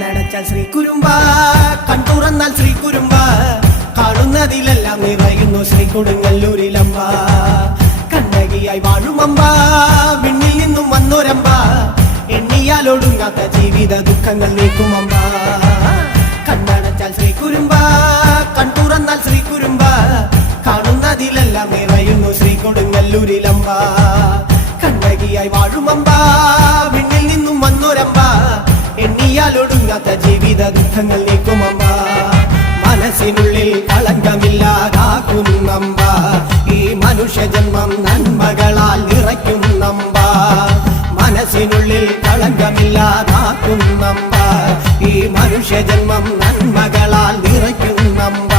കണ്ണടച്ചാൽ ശ്രീ കുരുമ്പ, കൺതുറന്നാൽ ശ്രീ കുരുമ്പ, കാണുന്നതിലെല്ലാം നിറയുന്നു ശ്രീ കൊടുങ്ങല്ലൂരിലമ്പ. കണ്ണകിയായി വാഴുമമ്പ, വിണ്ണിൽ നിന്നും വന്നൊരമ്പ, എണ്ണിയാലൊടുങ്ങാത്ത ജീവിത ദുഃഖങ്ങൾ നീക്കുമമ്പ. കണ്ണടച്ചാൽ ശ്രീ കുരുമ്പ, കൺതുറന്നാൽ ശ്രീ കുരുമ്പ, കാണുന്നതിലെല്ലാം നിറയുന്നു ശ്രീ കൊടുങ്ങല്ലൂരിലമ്പ. കണ്ണകിയായി വാഴുമമ്പ, വിണ്ണിൽ നിന്നും വന്നൊരമ്പ, എണ്ണിയാലൊടുങ്ങാത്ത ജീവിത ദുഃഖങ്ങൾ നീക്കുമമ്പ. മനസ്സിനുള്ളിൽ കളങ്കമില്ലാതാക്കുന്നമ്പ, ഈ മനുഷ്യജന്മം നന്മകളാൽ നിറയ്ക്കുന്നമ്പ. മനസ്സിനുള്ളിൽ കളങ്കമില്ലാതാക്കുന്നമ്പ, ഈ മനുഷ്യജന്മം നന്മകളാൽ നിറയ്ക്കുന്നമ്പ.